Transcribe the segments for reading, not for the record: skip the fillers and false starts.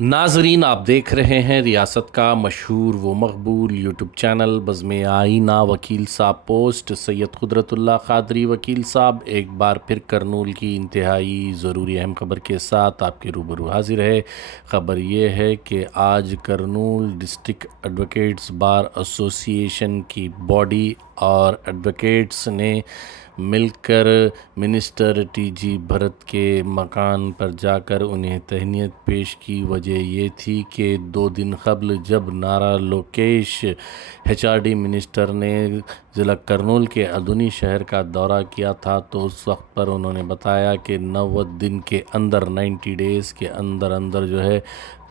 नाजरीन, आप देख रहे हैं रियासत का मशहूर व मकबूल यूट्यूब चैनल बज़्म आईना। वकील साहब पोस्ट सैयद कुदरतुल्लाह क़ादरी वकील साहब एक बार फिर करनूल की इंतहाई ज़रूरी अहम ख़बर के साथ आपके रूबरू हाजिर है। ख़बर ये है कि आज Kurnool district advocates bar association की बॉडी और एडवोकेट्स ने मिलकर मिनिस्टर टीजी भरत के मकान पर जाकर उन्हें तहनीत पेश की। वजह ये थी कि 2 दिन कबल जब नारा लोकेश एचआरडी मिनिस्टर ने ज़िला करनूल के अदुनी शहर का दौरा किया था, तो उस वक्त पर उन्होंने बताया कि 90 दिन के अंदर 90 डेज़ के अंदर अंदर जो है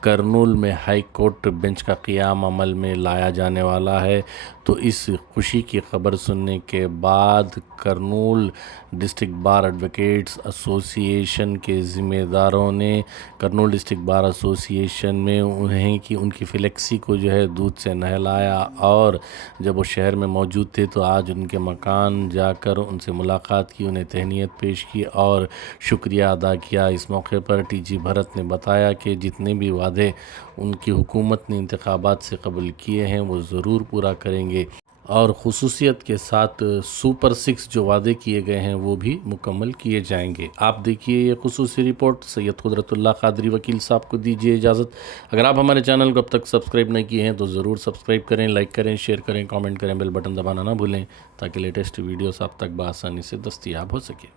करनूल में हाई कोर्ट बेंच का क़याम अमल में लाया जाने वाला है। तो इस खुशी की खबर सुनने के बाद Kurnool district bar advocates association के ज़िम्मेदारों ने करनूल डिस्ट्रिक्ट बार एसोसिएशन में उन्हें कि उनकी फ्लेक्सी को जो है दूध से नहलाया, और जब वो शहर में मौजूद थे तो आज उनके मकान जाकर उनसे मुलाकात की, उन्हें तहनीत पेश की और शुक्रिया अदा किया। इस मौके पर टीजी भरत ने बताया कि जितने भी वादे उनकी हुकूमत ने इंतखाबात से कबल किए हैं वो ज़रूर पूरा करेंगे, और ख़ुसूसियत के साथ सुपर 6 जो वादे किए गए हैं वो भी मुकम्मल किए जाएंगे। आप देखिए ये ख़ुसूसी रिपोर्ट। सैयद कुदरतुल्लाह क़ादरी वकील साहब को दीजिए इजाज़त। अगर आप हमारे चैनल को अब तक सब्सक्राइब नहीं किए हैं तो ज़रूर सब्सक्राइब करें, लाइक करें, शेयर करें, कमेंट करें, बेल बटन दबाना ना भूलें ताकि लेटेस्ट वीडियोस आप तक बआसानी से दस्तयाब हो सके।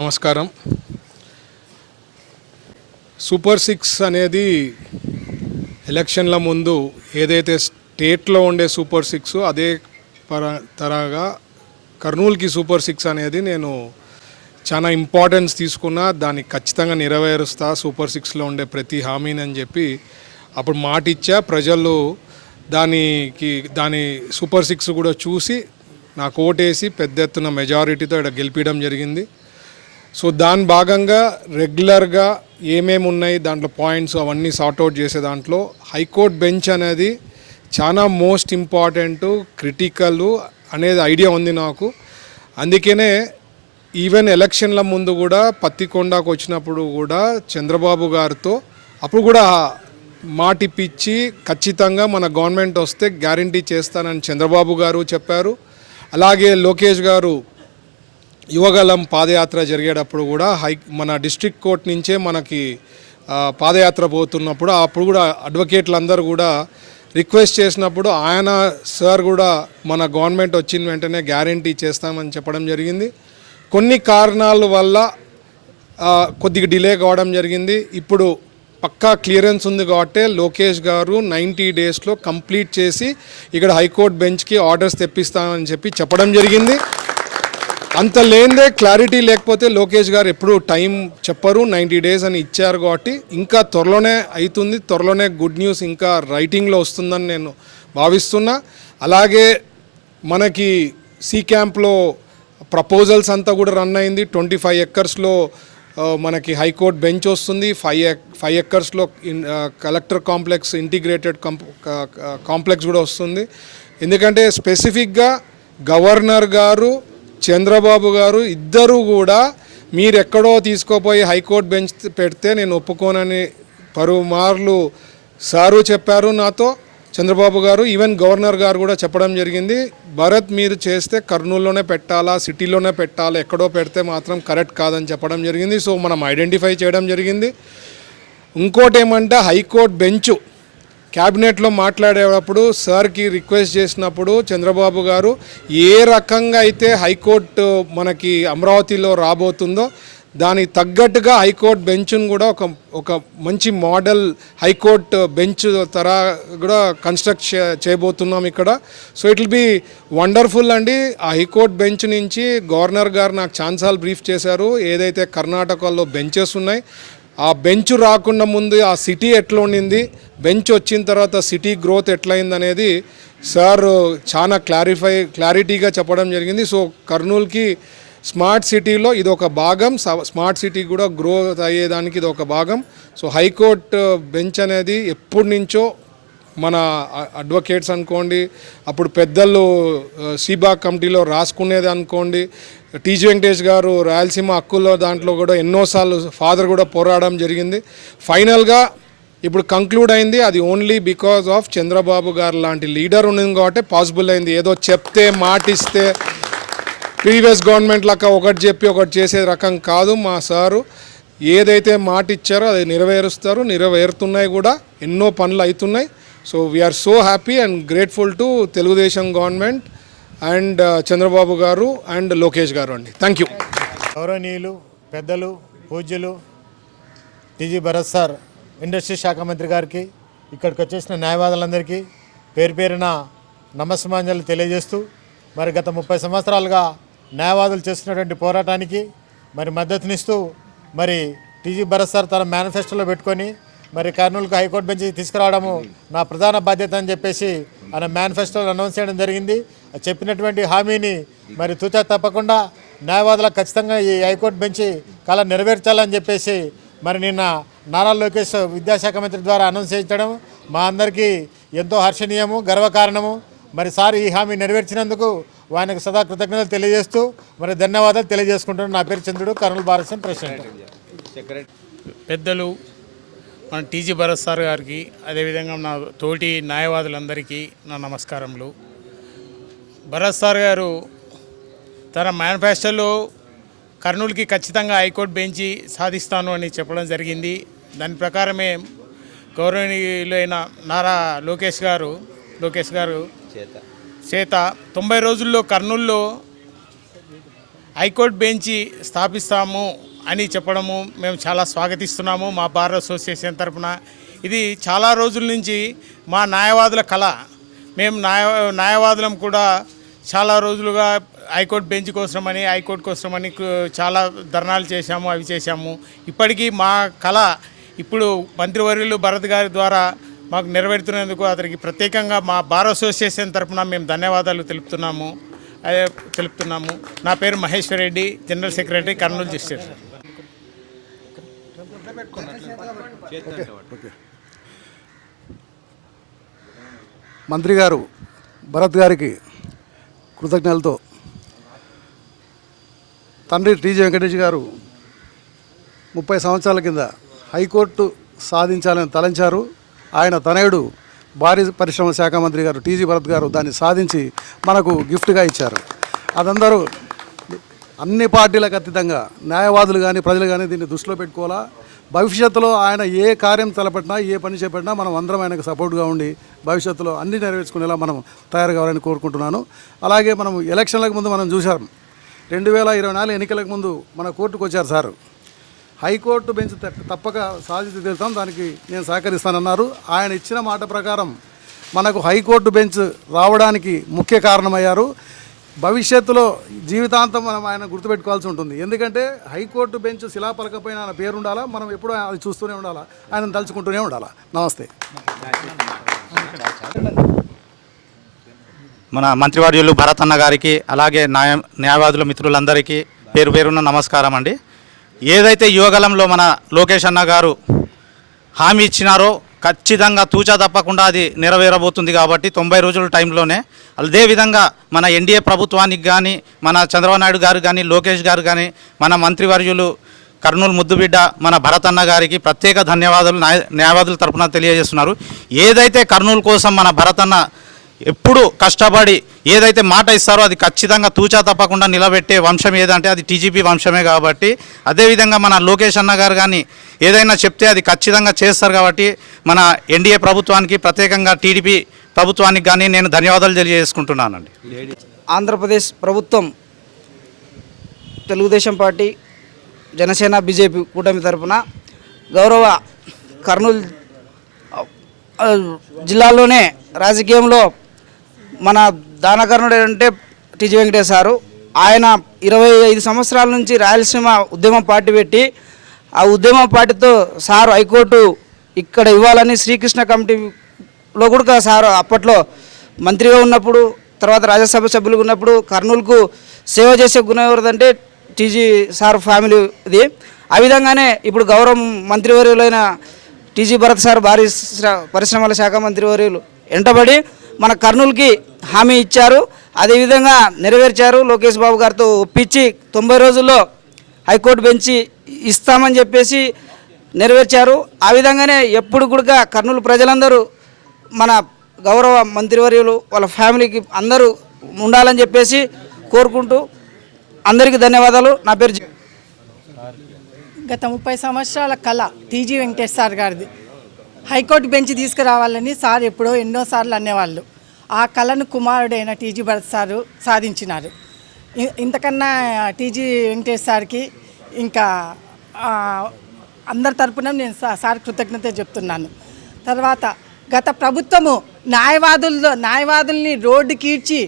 నమస్కారం. సూపర్ 6 అనేది ఎలక్షన్ల ముందు ఏదైతే స్టేట్లో ఉండే సూపర్ 6 అదే తరగా కర్నూలుకి సూపర్ 6 అనేది నేను చాలా ఇంపార్టెన్స్ తీసుకున్నా, దాన్ని ఖచ్చితంగా నెరవేరుస్తా సూపర్ 6లో ఉండే ప్రతి హామీని అని చెప్పి అప్పుడు మాట ఇచ్చా. ప్రజలు దాని సూపర్ 6 కూడా చూసి నాకు ఓటేసి పెద్ద ఎత్తున మెజారిటీతో ఇక్కడ గెలిపించడం జరిగింది. సో దాని భాగంగా రెగ్యులర్గా ఏమేమి ఉన్నాయి దాంట్లో పాయింట్స్ అవన్నీ సార్ట్అవుట్ చేసే దాంట్లో హైకోర్టు బెంచ్ అనేది చాలా మోస్ట్ ఇంపార్టెంట్, క్రిటికల్ అనేది ఐడియా ఉంది నాకు. అందుకనే ఈవెన్ ఎలక్షన్ల ముందు కూడా పత్తికొండకు వచ్చినప్పుడు కూడా చంద్రబాబు గారితో అప్పుడు కూడా మాటిప్పించి ఖచ్చితంగా మన గవర్నమెంట్ వస్తే గ్యారంటీ చేస్తానని చంద్రబాబు గారు చెప్పారు. అలాగే లోకేష్ గారు యువగలం పాదయాత్ర జరిగేటప్పుడు కూడా మన డిస్ట్రిక్ట్ కోర్ట్ నుంచే మనకి పాదయాత్ర పోతున్నప్పుడు అప్పుడు కూడా అడ్వకేట్లందరూ కూడా రిక్వెస్ట్ చేసినప్పుడు ఆయన సార్ కూడా మన గవర్నమెంట్ వచ్చిన వెంటనే గ్యారంటీ చేస్తామని చెప్పడం జరిగింది. కొన్ని కారణాల వల్ల కొద్దిగా డిలే కావడం జరిగింది. ఇప్పుడు పక్కా క్లియరెన్స్ ఉంది కాబట్టి లోకేష్ గారు 90 డేస్లో కంప్లీట్ చేసి ఇక్కడ హైకోర్టు బెంచ్కి ఆర్డర్స్ తెప్పిస్తామని చెప్పడం జరిగింది. అంత లేనిదే క్లారిటీ లేకపోతే లోకేష్ గారు ఎప్పుడు టైం చెప్పరు, 90 డేస్ అని ఇచ్చారు కాబట్టి ఇంకా త్వరలోనే అవుతుంది. త్వరలోనే గుడ్ న్యూస్ ఇంకా రైటింగ్లో వస్తుందని నేను భావిస్తున్నా. అలాగే మనకి సి క్యాంప్లో ప్రపోజల్స్ అంతా కూడా రన్ అయింది. 25 ఎకర్స్లో మనకి హైకోర్టు బెంచ్ వస్తుంది. 5 ఎకర్స్లో కలెక్టర్ కాంప్లెక్స్ ఇంటిగ్రేటెడ్ కాంప్లెక్స్ కూడా వస్తుంది. ఎందుకంటే స్పెసిఫిక్గా గవర్నర్ గారు చంద్రబాబు గారు ఇద్దరు కూడా మీరు ఎక్కడో తీసుకోపోయి హైకోర్టు బెంచ్ పెడితే నేను ఒప్పుకోనని పలుమార్లు సారు చెప్పారు నాతో, చంద్రబాబు గారు. ఈవెన్ గవర్నర్ గారు కూడా చెప్పడం జరిగింది, భరత్ మీరు చేస్తే కర్నూలులోనే పెట్టాలా, సిటీలోనే పెట్టాలా, ఎక్కడో పెడితే మాత్రం కరెక్ట్ కాదని చెప్పడం జరిగింది. సో మనం ఐడెంటిఫై చేయడం జరిగింది. ఇంకోటి ఏమంటే హైకోర్టు బెంచ్ క్యాబినెట్లో మాట్లాడేటప్పుడు సార్కి రిక్వెస్ట్ చేసినప్పుడు చంద్రబాబు గారు ఏ రకంగా అయితే హైకోర్టు మనకి అమరావతిలో రాబోతుందో దానికి తగ్గట్టుగా హైకోర్టు బెంచ్ను కూడా ఒక మంచి మోడల్ హైకోర్టు బెంచ్ తరా కూడా కన్స్ట్రక్ట్ చేయబోతున్నాం ఇక్కడ. So it will be wonderful అండి. ఆ హైకోర్టు బెంచ్ నుంచి గవర్నర్ గారు నాకు ఛాన్సాలు బ్రీఫ్ చేశారు. ఏదైతే కర్ణాటకలో బెంచెస్ ఉన్నాయి ఆ బెంచ్ రాకుండా ముందు ఆ సిటీ ఎట్లా ఉండింది, బెంచ్ వచ్చిన తర్వాత సిటీ గ్రోత్ ఎట్లయింది అనేది సార్ చాలా క్లారిటీగా చెప్పడం జరిగింది. సో కర్నూలుకి స్మార్ట్ సిటీలో ఇది ఒక భాగం, స్మార్ట్ సిటీ కూడా గ్రోత్ అయ్యేదానికి ఇది ఒక భాగం. సో హైకోర్టు బెంచ్ అనేది ఎప్పటి నుంచో మన అడ్వకేట్స్ అనుకోండి, అప్పుడు పెద్దలు సీబా కమిటీలో రాసుకునేది అనుకోండి, టీజీ వెంకటేష్ గారు రాయలసీమ హక్కుల దాంట్లో కూడా ఎన్నోసార్లు ఫాదర్ కూడా పోరాడడం జరిగింది. ఫైనల్గా ఇప్పుడు కంక్లూడ్ అయింది. అది ఓన్లీ బికాజ్ ఆఫ్ చంద్రబాబు గారు లాంటి లీడర్ ఉన్నది కాబట్టి పాసిబుల్ అయింది. ఏదో చెప్తే మాటిస్తే ప్రీవియస్ గవర్నమెంట్ లాగా ఒకటి చెప్పి ఒకటి చేసే రకం కాదు. మా సారు ఏదైతే మాట ఇచ్చారో అది నెరవేరుస్తారు, నెరవేరుతున్నాయి కూడా, ఎన్నో పనులు అవుతున్నాయి. So we are so happy and grateful to Telugu Desam government and Chandrababu గారు అండ్ లోకేష్ గారు అండి. Thank you. గౌరవనీయులు పెద్దలు పూజ్యులు టీజీ భరత్ సార్ ఇండస్ట్రీ శాఖ మంత్రి గారికి, ఇక్కడికి వచ్చేసిన న్యాయవాదులందరికీ పేరు పేరున నమస్సుమాంజలు తెలియజేస్తూ, మరి గత 30 సంవత్సరాలుగా న్యాయవాదులు చేస్తున్నటువంటి పోరాటానికి మరి మద్దతునిస్తూ మరి టీజీ భరత్ సార్ తన మేనిఫెస్టోలో పెట్టుకొని మరి కర్నూలుకు హైకోర్టు బెంచ్ తీసుకురావడము నా ప్రధాన బాధ్యత అని చెప్పేసి ఆయన మేనిఫెస్టోలో అనౌన్స్ చేయడం జరిగింది. చెప్పినటువంటి హామీని మరి తూచా తప్పకుండా న్యాయవాదులకు ఖచ్చితంగా ఈ హైకోర్టు బెంచ్ కళ నెరవేర్చాలని చెప్పేసి మరి నిన్న నారా లోకేష్ విద్యాశాఖ మంత్రి ద్వారా అనౌన్స్ చేయించడం మా అందరికీ ఎంతో హర్షణీయము, గర్వకారణము. మరి సార్ ఈ హామీ నెరవేర్చినందుకు ఆయనకు సదా కృతజ్ఞతలు తెలియజేస్తూ మరి ధన్యవాదాలు తెలియజేసుకుంటున్నాను. నా పేరు చంద్రుడు, కర్నూలు భారత్ ప్రెసిడెంట్. పెద్దలు మన టీజీ భరత్ సార్ గారికి, అదేవిధంగా నా తోటి న్యాయవాదులందరికీ నా నమస్కారములు. భరత్ సార్ గారు తన మేనిఫెస్టోలో కర్నూలుకి ఖచ్చితంగా హైకోర్టు బెంచి సాధిస్తాను అని చెప్పడం జరిగింది. దాని ప్రకారమే గౌరవనీయులైన నారా లోకేష్ గారు చేత 90 రోజుల్లో కర్నూలులో హైకోర్టు బెంచి స్థాపిస్తాము అని చెప్పడము మేము చాలా స్వాగతిస్తున్నాము. మా బార్ అసోసియేషన్ తరఫున ఇది చాలా రోజుల నుంచి మా న్యాయవాదుల కళ. మేము న్యాయవాదులం కూడా చాలా రోజులుగా హైకోర్టు బెంచ్ కోసమని, హైకోర్టు కోసమని చాలా ధర్నాలు చేశాము, అవి చేశాము. ఇప్పటికీ మా కళ ఇప్పుడు మంత్రివర్యులు భరత్ గారి ద్వారా మాకు నెరవేరుతున్నందుకు అతనికి ప్రత్యేకంగా మా బార్ అసోసియేషన్ తరఫున మేము ధన్యవాదాలు తెలుపుతున్నాము. నా పేరు Maheshwar Reddy, general secretary, Kurnool district. మంత్రి గారు భరత్ గారికి కృతజ్ఞతలతో తండ్రి టీజీ వెంకటేష్ గారు 30 సంవత్సరాల కింద హైకోర్టు సాధించాలని తలంచారు. ఆయన తనయుడు భారీ పరిశ్రమ శాఖ మంత్రి గారు టీజీ భరత్ గారు దాన్ని సాధించి మనకు గిఫ్ట్గా ఇచ్చారు. అదందరూ అన్ని పార్టీలకు అతీతంగా న్యాయవాదులు కానీ ప్రజలు కానీ దీన్ని దృష్టిలో పెట్టుకోవాలా. భవిష్యత్తులో ఆయన ఏ కార్యం తలపెట్టినా, ఏ పని చేపట్టినా మనం అందరం ఆయనకు సపోర్ట్గా ఉండి భవిష్యత్తులో అన్ని నెరవేర్చుకునేలా మనం తయారు కావాలని కోరుకుంటున్నాను. అలాగే మనం ఎలక్షన్లకు ముందు మనం చూసాం, 2024 ఎన్నికలకు ముందు మన కోర్టుకు వచ్చారు సార్. హైకోర్టు బెంచ్ తప్పక సాధించి తీరుతాం, దానికి నేను సహకరిస్తానన్నారు. ఆయన ఇచ్చిన మాట ప్రకారం మనకు హైకోర్టు బెంచ్ రావడానికి ముఖ్య కారణమయ్యారు. భవిష్యత్తులో జీవితాంతం మనం ఆయన గుర్తుపెట్టుకోవాల్సి ఉంటుంది. ఎందుకంటే హైకోర్టు బెంచ్ శిలాపలకపైన ఆయన పేరు ఉండాలా, మనం ఎప్పుడూ అది చూస్తూనే ఉండాలా, ఆయన తలుచుకుంటూనే ఉండాలా. నమస్తే. మన మంత్రివర్యులు భరత్ అన్న గారికి, అలాగే న్యాయవాదుల మిత్రులందరికీ పేరు పేరున్న నమస్కారం అండి. ఏదైతే యువగలంలో మన లోకేష్ అన్న గారు హామీ ఇచ్చినారో ఖచ్చితంగా తూచా తప్పకుండా అది నెరవేరబోతుంది. కాబట్టి 90 రోజుల టైంలోనే అదేవిధంగా మన ఎన్డీఏ ప్రభుత్వానికి కానీ, మన చంద్రబాబు నాయుడు గారు కానీ, లోకేష్ గారు కానీ, మన మంత్రివర్యులు కర్నూలు ముద్దుబిడ్డ మన భరత్ అన్న గారికి ప్రత్యేక ధన్యవాదాలు న్యాయవాదుల తరఫున తెలియజేస్తున్నారు. ఏదైతే కర్నూలు కోసం మన భరత్ అన్న ఎప్పుడు కష్టపడి ఏదైతే మాట ఇస్తారో అది ఖచ్చితంగా తూచా తప్పకుండా నిలబెట్టే వంశం ఏదంటే అది టీజీపీ వంశమే. కాబట్టి అదేవిధంగా మన లోకేష్ అన్న గారు కానీ ఏదైనా చెప్తే అది ఖచ్చితంగా చేస్తారు. కాబట్టి మన ఎన్డీఏ ప్రభుత్వానికి, ప్రత్యేకంగా టీడీపీ ప్రభుత్వానికి కానీ నేను ధన్యవాదాలు తెలియజేసుకుంటున్నానండి. ఆంధ్రప్రదేశ్ ప్రభుత్వం, తెలుగుదేశం పార్టీ, జనసేన, బీజేపీ కూటమి తరఫున గౌరవ కర్నూలు జిల్లాలోనే రాజకీయంలో మన దానకర్ణుడు అంటే టీజీ వెంకటేష్ సారు. ఆయన 25 సంవత్సరాల నుంచి రాయలసీమ ఉద్యమం పార్టీ పెట్టి ఆ ఉద్యమం పార్టీతో సారు హైకోర్టు ఇక్కడ ఇవ్వాలని శ్రీకృష్ణ కమిటీలో కూడా సారు అప్పట్లో మంత్రిగా ఉన్నప్పుడు, తర్వాత రాజ్యసభ సభ్యులుగా ఉన్నప్పుడు కర్నూలుకు సేవ చేసే గుణం ఎవరిదంటే టీజీ సార్ ఫ్యామిలీ ఇది. ఆ విధంగానే ఇప్పుడు గౌరవ మంత్రివర్యులైన టీజీ భరత్ సార్ భారీ పరిశ్రమల శాఖ మంత్రివర్యులు వెంటబడి మన కర్నూలుకి హామీ ఇచ్చారు. అదేవిధంగా నెరవేర్చారు. లోకేష్ బాబు గారితో ఒప్పించి 90 రోజుల్లో హైకోర్టు బెంచి ఇస్తామని చెప్పేసి నెరవేర్చారు. ఆ విధంగానే ఎప్పుడు కూడా కర్నూలు ప్రజలందరూ మన గౌరవ మంత్రివర్యులు వాళ్ళ ఫ్యామిలీకి అందరూ ఉండాలని చెప్పేసి కోరుకుంటూ అందరికీ ధన్యవాదాలు. నా పేరు గత 30 సంవత్సరాల కళ టీజీ వెంకటేష్ సార్ గారిది. హైకోర్టు బెంచ్ తీసుకురావాలని సార్ ఎప్పుడో ఎన్నోసార్లు అనేవాళ్ళు. ఆ కళను కుమారుడైన టీజీ భరత్ సారు సాధించినారు. ఇంతకన్నా టీజీ వెంకటేష్ సార్కి ఇంకా అందరి తరపున నేను సార్ కృతజ్ఞత చెప్తున్నాను. తర్వాత గత ప్రభుత్వము న్యాయవాదుల్ని రోడ్డు కీడ్చి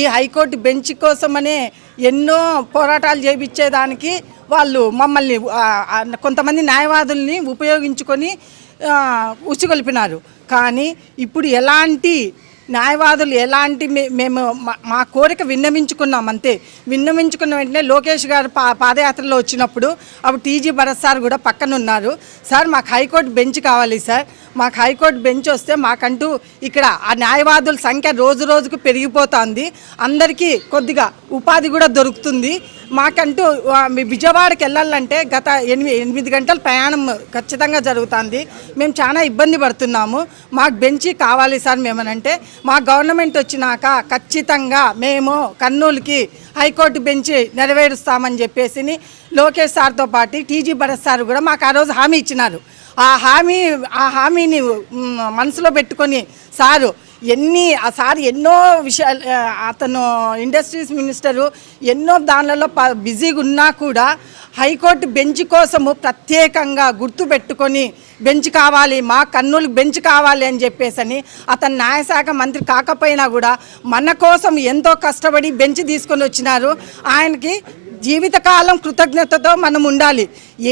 ఈ హైకోర్టు బెంచ్ కోసమనే ఎన్నో పోరాటాలు చేయించేదానికి వాళ్ళు మమ్మల్ని కొంతమంది న్యాయవాదుల్ని ఉపయోగించుకొని ఉసిగొల్పినారు. కానీ ఇప్పుడు ఎలాంటి న్యాయవాదులు మేము మా కోరిక విన్నవించుకున్నాం అంతే. విన్నవించుకున్న వెంటనే లోకేష్ గారు పాదయాత్రలో వచ్చినప్పుడు అప్పుడు టీజీ భరత్ సార్ కూడా పక్కన ఉన్నారు. సార్ మాకు హైకోర్టు బెంచ్ కావాలి సార్, మాకు హైకోర్టు బెంచ్ వస్తే మాకంటూ ఇక్కడ ఆ న్యాయవాదుల సంఖ్య రోజు రోజుకు పెరిగిపోతుంది, అందరికీ కొద్దిగా ఉపాధి కూడా దొరుకుతుంది. మాకంటూ విజయవాడకి వెళ్ళాలంటే గత 8 గంటల ప్రయాణం ఖచ్చితంగా జరుగుతుంది. మేము చాలా ఇబ్బంది పడుతున్నాము, మాకు బెంచ్ కావాలి సార్ మేమనంటే మా గవర్నమెంట్ వచ్చినాక ఖచ్చితంగా మేము కర్నూలుకి హైకోర్టు బెంచ్ నెరవేరుస్తామని చెప్పేసి లోకేష్ సార్తో పాటు టీజీ భరత్ సార్ కూడా మాకు ఆ రోజు హామీ ఇచ్చినారు. ఆ హామీని మనసులో పెట్టుకొని సార్ ఎన్నో విషయాలు, అతను ఇండస్ట్రీస్ మినిస్టరు ఎన్నో దానిలలో బిజీగా ఉన్నా కూడా హైకోర్టు బెంచ్ కోసము ప్రత్యేకంగా గుర్తుపెట్టుకొని బెంచ్ కావాలి, మా కర్నూలు బెంచ్ కావాలి అని చెప్పేసి అతను న్యాయశాఖ మంత్రి కాకపోయినా కూడా మన కోసం ఎంతో కష్టపడి బెంచ్ తీసుకొని వచ్చినారు. ఆయనకి జీవితకాలం కృతజ్ఞతతో మనం ఉండాలి.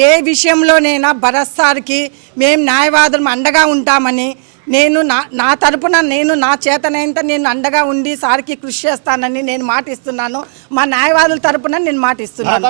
ఏ విషయంలోనైనా భరత్ సార్కి మేము న్యాయవాదులు అండగా ఉంటామని నేను నా తరపున నా చేతనైనంత నేను అండగా ఉండి సార్కి కృషి చేస్తానని నేను మాటిస్తున్నాను. మా న్యాయవాదుల తరపున నేను మాటిస్తున్నాను.